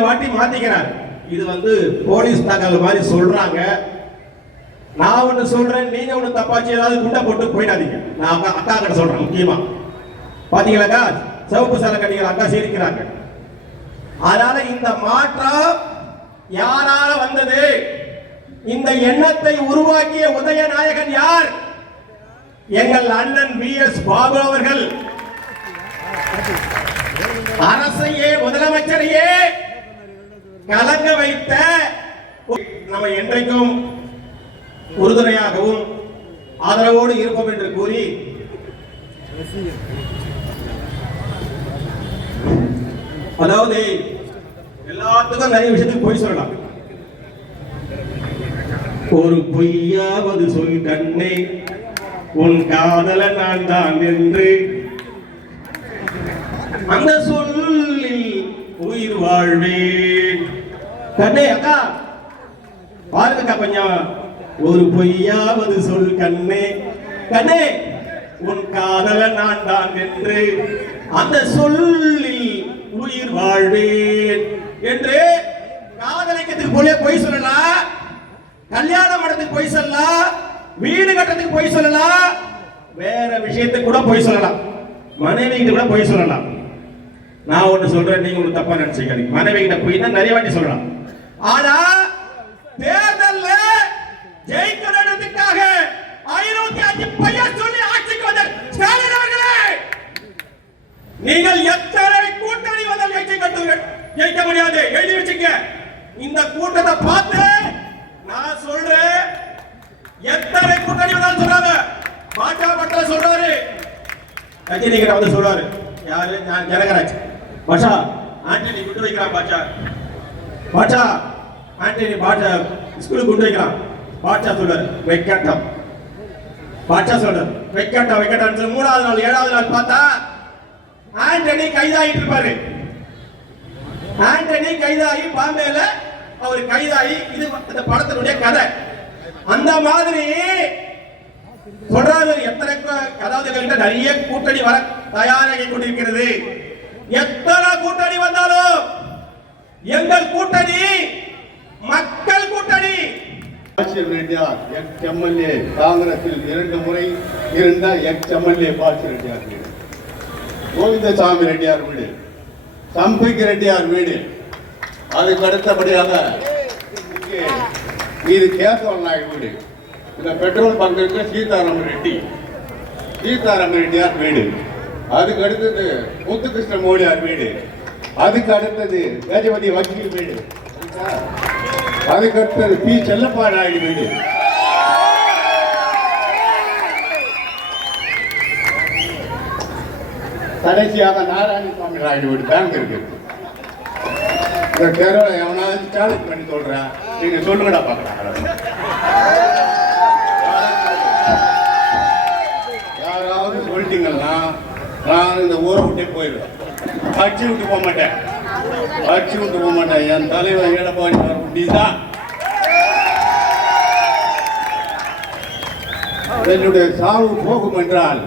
இந்த வாட்டி மாத்திக்கிறார். இது வந்து போலீஸ் தகவல் மாதிரி சொல்றாங்க. நான் ஒண்ணு சொல்றேன் நீங்க ஒண்ணு தப்பாச்சு ஏதாவது குண்டை போட்டு போயிடாதீங்க. நான் அக்கா அக்கா கிட்ட சொல்றேன் முக்கியமா. பாத்தீங்களாக்கா சிவப்பு சேலை கட்டிகள் அக்கா சிரிக்கிறாங்க. அதனால இந்த மாற்றம் யாரால வந்தது? இந்த எண்ணத்தை உருவாக்கிய உதயநாயகன் யார்? எங்கள் அண்ணன் பி எஸ். பாபு அவர்கள். அரசையே முதலமைச்சரையே கலங்க வைத்த நம்ம என்றைக்கும் உறுதுணையாகவும் ஆதரவோடு இருப்போம் என்று கூறி அதாவது எல்லாத்துக்கும் நிறைய விஷயத்துக்கு பொய் சொல்லலாம். ஒரு பொய்யாவது சொல் கண்ணே உன் காதல நான் தான் என்று. அந்த சொல்லில் உயிர் வாழ்வே கண்ணே அக்கா. பாருங்கக்கா கொஞ்சம். ஒரு பொய்யாவது சொல் கண்ணே. கண்ணே உன் காதல நான் தான் என்று அந்த சொல்லில் உயிர் வாழ்வேன் என்று காதலிக்கிறதுக்கு போலே பொய் சொல்லலாம் கல்யாணம் மடத்துக்கு பொய் சொல்லலாம் வீடு கட்டத்துக்கு பொய் சொல்லலாம் வேற விஷயத்துக்கு கூட பொய் சொல்லலாம். மனைவி கிட்ட கூட பொய் சொல்லலாம். நான் ஒன்று சொல்றேன் நீங்க ஒன்று தப்பா நினைச்சுக்காதீங்க. மனைவி கிட்ட பொய்னா நிறைய வாட்டி சொல்லலாம். ஆனா தேர்தல்ல ஜெயிக்கிறதுக்காக ஐநூத்தி அஞ்சு பையன் சொல்லி ஆட்சிக்கு வந்த ஸ்டாலின் அவர்களே நீங்கள் எத்தனை கூட்டணி வந்தால் ஜெயிச்சு கட்டுங்கள் ஜெயிக்க முடியாது. எழுதி வச்சுங்க. இந்த கூட்டத்தை பார்த்து நான் சொல்றேன். எத்தனை கூட்டணி வந்தாலும் சொல்றாங்க. பாட்டா பட்டா சொல்றாரு. ரஜினி வந்து சொல்றாரு. யாரு? நான் ஜனகராஜ் பாஷா ஆண்டனி குண்டு வைக்கிறான் பாஷா பாட்சா ஆண்டனி பாட்சா ஸ்கூலுக்கு கொண்டு வைக்கலாம் பாட்சா சொல்றாரு வைக்கட்டம். பாட்சா சொல்றாரு வைக்கட்டம் வைக்கட்டம். சொல்லி மூணாவது நாள் ஏழாவது நாள் பார்த்தா ஆண்டனி கைதாகிட்டு இருப்பாரு. ஆண்டனி கைதாகி பாம்பேல அவர் கைதாகி இது இந்த படத்தினுடைய கதை. அந்த மாதிரி சொல்றாரு எத்தனை கு- அதாவது நிறைய கூட்டணி வர தயாராகி கொண்டிருக்கிறது. எத்தனை கூட்டணி வந்தாலும் எங்கள் கூட்டணி மக்கள் கூட்டணி. பாசிர் ரெட்டியார் எக்ஸ் எம்எல்ஏ காங்கிரஸில் இரண்டு முறை இருந்த எக்ஸ் எம்எல்ஏ பாசிர் ரெட்டியார் வீடு. கோவிந்தசாமி ரெட்டியார் வீடு சம்பிக் ரெட்டியார் வீடு. அதுக்கு அடுத்தபடியாக இது கேசவன் நாயக் வீடு. இந்த பெட்ரோல் பங்கிற்கு சீதாராம ரெட்டி சீதாராம ரெட்டியார் வீடு. அதுக்கு அடுத்தது முத்துகிருஷ்ண மோடியார் வீடு. அதுக்கு அடுத்தது கஜபதி வக்கீல் வீடு. அதுக்கு அடுத்தது பி. செல்லப்பா நாயுடு வீடு. கடைசியாக நாராயணசாமி நாயுடு வீடு பேங்க் இருக்கு. இந்த தெருவில் எவனாவது சேலஞ்ச் பண்ணி சொல்றேன் நீங்க சொல்லுங்கடா பார்க்கலாம். யாராவது சொல்லிட்டீங்கன்னா நான் இந்த ஊரை விட்டே போயிடுவேன். அடிச்சு விட்டு போக மாட்டேன். அடிச்சு விட்டு போக மாட்டேன். என் தலைவர் எடப்பாடி தான் என்னுடைய சாவு போகும் என்றால்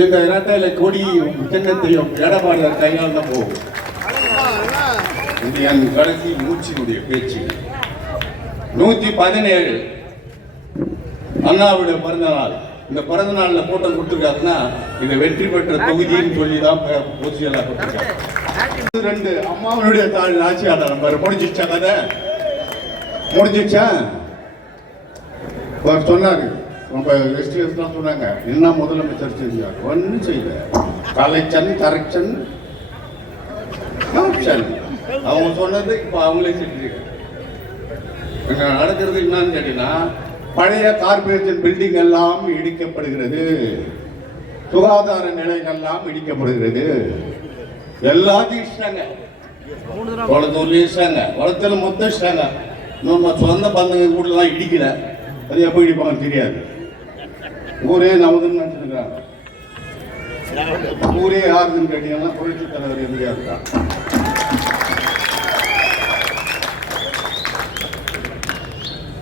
இந்த இரட்டையில கொடியும் சின்னத்தையும் எடப்பாடியார் கையால் தான் போகும். இது என் கடைசி மூச்சினுடைய பேச்சு. நூத்தி பதினேழு அண்ணாவுடைய பிறந்த நாள். இந்த பிறந்த நாள்ல கூட்டம் கொடுத்துருக்காருன்னா இதை வெற்றி பெற்ற தொகுதின்னு சொல்லி தான் பொசியலா கொடுத்துருக்காரு. ரெண்டு அம்மாவனுடைய தாழ் ஆட்சியாளர் நம்பர் முடிஞ்சிச்சா கதை? முடிஞ்சிச்சா அவர் சொன்னாரு. நம்ம எஸ்டிஎஸ் தான் சொன்னாங்க. என்ன முதலமைச்சர் செஞ்சார்? ஒன்றும் செய்யல. கலெக்ஷன் கரெக்ஷன் அவங்க சொன்னது இப்போ அவங்களே செஞ்சுருக்காங்க. நடக்கிறது என்னன்னு கேட்டீங்கன்னா பழைய கார்பரேஷன் பில்டிங் எல்லாம் இடிக்கப்படுகிறது. சுகாதார நிலையங்கள்லாம் இடிக்கப்படுகிறது. எல்லாத்தையும் இஷ்டாங்க குளத்தூர்ல இஷ்டாங்க குளத்துல மொத்தம் இஷ்டாங்க நம்ம சொந்த பந்தங்க கூடலாம் இடிக்கல. அது எப்போ இடிப்பாங்க தெரியாது. ஊரே நமதுன்னு நினச்சிருக்கிறாங்க. ஊரே யாருன்னு கேட்டீங்கன்னா புரட்சி தலைவர் எம்ஜிஆர் தான்.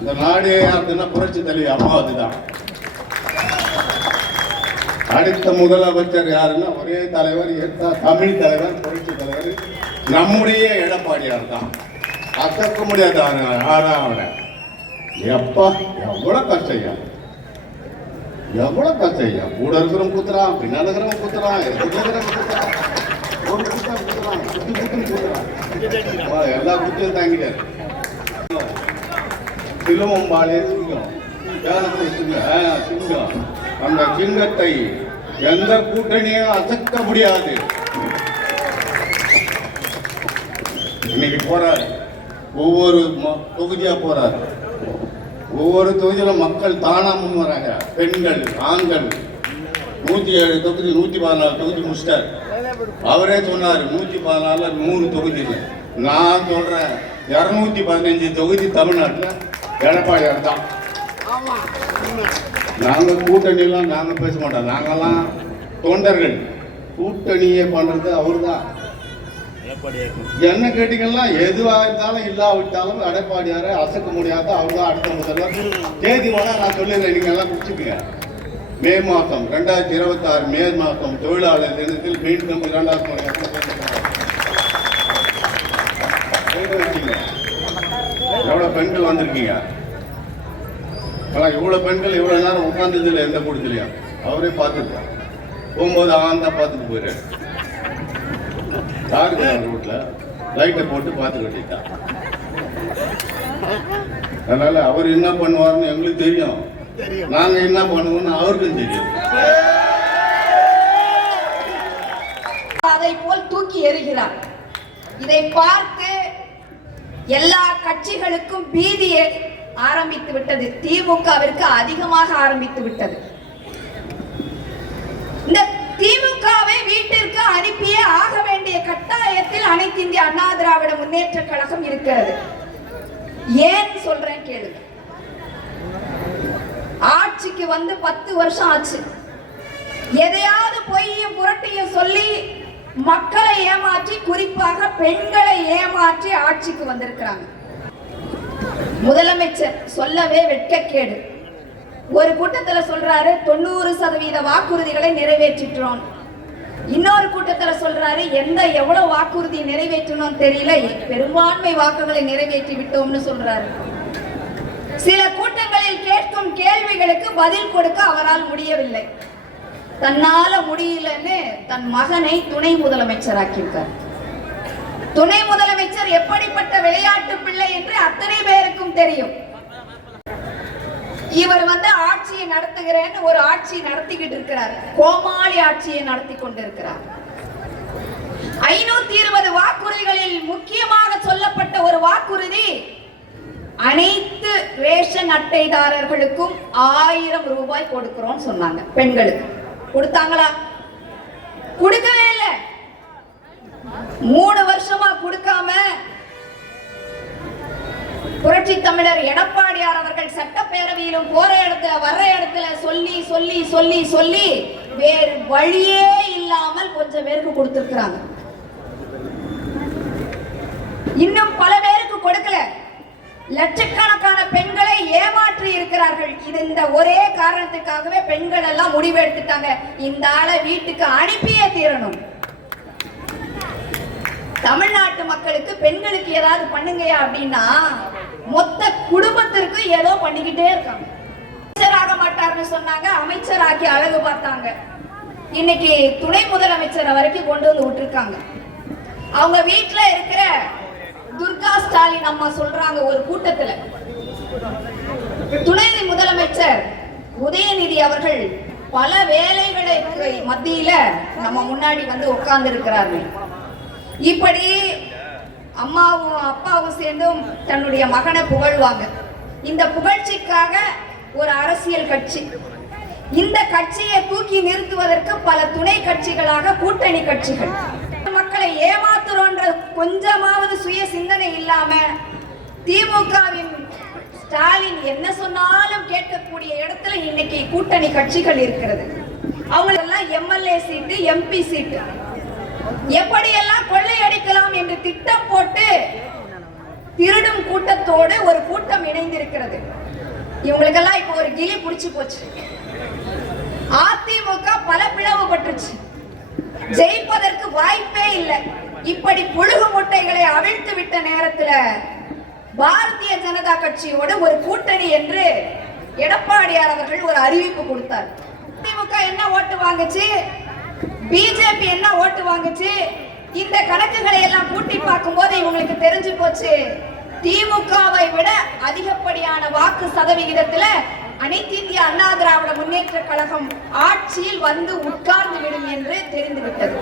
இந்த நாடே யாருன்னா புரட்சி தலைவி அம்மாவது தான் அடுத்த முதலமைச்சர் யாருன்னா ஒரே தலைவர் தமிழ் தலைவர் புரட்சி தலைவர். நம்முடைய எடப்பாடியார் தான் அசக்க முடியாது ஆறா எப்பா எவ்வளவு கஷ்டம் ஐயா. எவ்வளவு கஷ்டம் ஐயா. கூட இருக்கிறவங்க குத்துறான் பின்னால் இருக்கிறவங்க குத்துறான் இருக்கிறவங்க குத்துறான். ஒரு குத்துறான் குத்து குத்துன்னு குத்துறான். எல்லா குத்தையும் தாங்கிட்டாரு சிலுவம்பாலே சிங்கம் சிங்கம் ஆ, சிங்கம் அந்த சிங்கத்தை எந்த கூட்டணியும் அசக்க முடியாது இன்னைக்கு போறாரு. ஒவ்வொரு ம- தொகுதியா போறாரு. ஒவ்வொரு தொகுதியில மக்கள் தானா முன் வராங்க. பெண்கள் ஆண்கள். நூத்தி ஏழு தொகுதி நூத்தி பதினாலு தொகுதி முடிச்சிட்டார். அவரே சொன்னாரு நூத்தி பதினாலு நூறு தொகுதி நான் சொல்றேன் இருநூத்தி பதினஞ்சு தொகுதி தமிழ்நாட்டுல. எடப்பாடியார் தான் நாங்க கூட்டணியெல்லாம் நாங்க பேச மாட்டோம். நாங்கெல்லாம் தொண்டர்கள். கூட்டணியே பண்றது அவர்தான். என்ன கேட்டீங்கன்னா எதுவா இருந்தாலும் இல்லாவிட்டாலும் எடப்பாடியாரை அசக்க முடியாத அவர் தான் அடுத்த முதல்வர். தேதி வேணா நான் சொல்லிடுறேன். நீங்க எல்லாம் குடிச்சுக்கங்க மே மாதம் ரெண்டாயிரத்தி இருபத்தி ஆறு மே மாதம் தொழிலாளர் தினத்தில் மீண்டும் இரண்டாவது முறை எழுதி வச்சீங்க. எவ்வளவு பெண்கள் வந்திருக்கீங்க. ஆனா இவ்வளவு பெண்கள் இவ்வளவு நேரம் உட்கார்ந்ததுல எந்த கூட்டத்திலையும் அவரே பார்த்துருக்கார் போகும்போது ஆந்தா பார்த்துட்டு போயிடுறாரு யாருக்கு ரோட்ல லைட்டை போட்டு பார்த்து கட்டிட்டான் அதனால அவர் என்ன பண்ணுவாருன்னு எங்களுக்கு தெரியும். நாங்க என்ன பண்ணுவோம்னு அவருக்கும் தெரியும். அதை போல் தூக்கி எறிகிறார். இதை பார்த்து எல்லா கட்சிகளுக்கும் பீதியை ஆரம்பித்து விட்டது. திமுகவிற்கு அதிகமாக ஆரம்பித்து விட்டது. இந்த திமுகவை வீட்டிற்கு அனுப்பியே ஆக வேண்டிய கட்டாயத்தில் அனைத்து இந்திய அண்ணா திராவிட முன்னேற்ற கழகம் இருக்கிறது. ஏன் சொல்றேன் கேளு. ஆட்சிக்கு வந்து பத்து வருஷம் ஆச்சு. எதையாவது பொய்யும் புரட்டியும் சொல்லி மக்களை ஏமாற்றி குறிப்பாக பெண்களை ஏமாற்றி ஆட்சிக்கு வந்திருக்கிறாங்க. முதலமைச்சர் சொல்லவே வெட்கக்கேடு. ஒரு கூட்டத்துல சொல்றாரு தொண்ணூறு சதவீத வாக்குறுதிகளை நிறைவேற்றிட்டோம். இன்னொரு கூட்டத்துல சொல்றாரு எந்த எவ்வளவு வாக்குறுதி நிறைவேற்றணும் தெரியல பெரும்பான்மை வாக்குகளை நிறைவேற்றி விட்டோம்னு சொல்றாரு. சில கூட்டங்களில் கேட்கும் கேள்விகளுக்கு பதில் கொடுக்க அவரால் முடியவில்லை. தன்னால முடியலன்னு தன் மகனை துணை முதலமைச்சராக்கியிருக்கார். துணை முதலமைச்சர் எப்படிப்பட்ட விளையாட்டு பிள்ளை என்று அத்தனை பேருக்கும் தெரியும். இவர் வந்து ஆட்சியை நடத்துகிறேன்னு ஒரு ஆட்சி நடத்திக்கிட்டு இருக்கிறார். கோமாளி ஆட்சியை நடத்தி கொண்டிருக்கிறார். ஐநூத்தி இருபது வாக்குறுதிகளில் முக்கியமாக சொல்லப்பட்ட ஒரு வாக்குறுதி அனைத்து ரேஷன் அட்டைதாரர்களுக்கும் ஆயிரம் ரூபாய் கொடுக்கிறோம் சொன்னாங்க பெண்களுக்கு. கொடுத்தாங்களா? கொடுக்கவே இல்லை. மூணு வருஷமா கொடுக்காம புரட்சி தமிழர் எடப்பாடியார் அவர்கள் சட்டப்பேரவையிலும் போற இடத்துல வர்ற இடத்துல சொல்லி சொல்லி சொல்லி சொல்லி வேறு வழியே இல்லாமல் கொஞ்சம் பேருக்கு கொடுத்திருக்கிறாங்க. இன்னும் பல பேருக்கு கொடுக்கல. லட்சக்கணக்கான பெண்களை ஏமாற்றி இருக்கிறார்கள். இது இந்த ஒரே காரணத்துக்காகவே பெண்கள் எல்லாம் முடிவு எடுத்துட்டாங்க இந்த ஆளை வீட்டுக்கு அனுப்பியே தீரணும். தமிழ்நாட்டு மக்களுக்கு பெண்களுக்கு ஏதாவது பண்ணுங்கயா அப்படின்னா மொத்த குடும்பத்திற்கு ஏதோ பண்ணிக்கிட்டே இருக்காங்க. அமைச்சராக மாட்டார்னு சொன்னாங்க அமைச்சராக்கி அழகு பார்த்தாங்க. இன்னைக்கு துணை முதலமைச்சர் வரைக்கும் கொண்டு வந்து விட்டுருக்காங்க. அவங்க வீட்டுல இருக்கிற துர்கா ஸ்டாலின் அம்மா சொல்றாங்க ஒரு கூட்டத்துல. துணை முதலமைச்சர் உதயநிதி அவர்கள் பல வேலைகளை மத்தியில நம்ம முன்னாடி வந்து உட்கார்ந்து இருக்கிறார்கள். இப்படி அம்மாவும் அப்பாவும் சேர்ந்தும் தன்னுடைய மகனை புகழ்வாங்க. இந்த புகழ்ச்சிக்காக ஒரு அரசியல் கட்சி. இந்த கட்சியை தூக்கி நிறுத்துவதற்கு பல துணை கட்சிகளாக கூட்டணி கட்சிகள். ஏமாத்துறோன்ற கொஞ்சமாவது சுய சிந்தனை இல்லாம திமுகவின் ஸ்டாலின் என்ன சொன்னாலும் கேட்கக்கூடிய இடத்துல இன்னைக்கு கூட்டணி கட்சிகள் இருக்கிறது. அவங்களெல்லாம் எம்எல்ஏ சீட்டு எம்பி சீட்டு. எப்படியெல்லாம் கொள்ளையடிக்கலாம் என்று திட்டம் போட்டு திருடும் கூட்டத்தோடு ஒரு கூட்டம் இணைந்திருக்கிறது. இவங்களுக்கெல்லாம் இப்போ ஒரு கிளி புடிச்சு போச்சு. அதிமுக பல பிளவுபட்டுச்சு ஜெயிப்பதற்கு வாய்ப்பே இல்லை. இப்படி புழுகு முட்டைகளை அவிழ்த்து விட்ட நேரத்துல பாரதிய ஜனதா கட்சியோடு ஒரு கூட்டணி என்று எடப்பாடியார் அவர்கள் ஒரு அறிவிப்பு கொடுத்தார். திமுக என்ன ஓட்டு வாங்குச்சு? பிஜேபி என்ன ஓட்டு வாங்குச்சு? இந்த கணக்குகளை எல்லாம் கூட்டி பார்க்கும்போது இவங்களுக்கு தெரிஞ்சு போச்சு. திமுகவை விட அதிகப்படியான வாக்கு சதவிகிதத்துல அனைத்து இந்திய அண்ணா திராவிட முன்னேற்ற கழகம் ஆட்சியில் வந்து உட்கார்ந்து விடும் என்று தெரிந்துவிட்டது.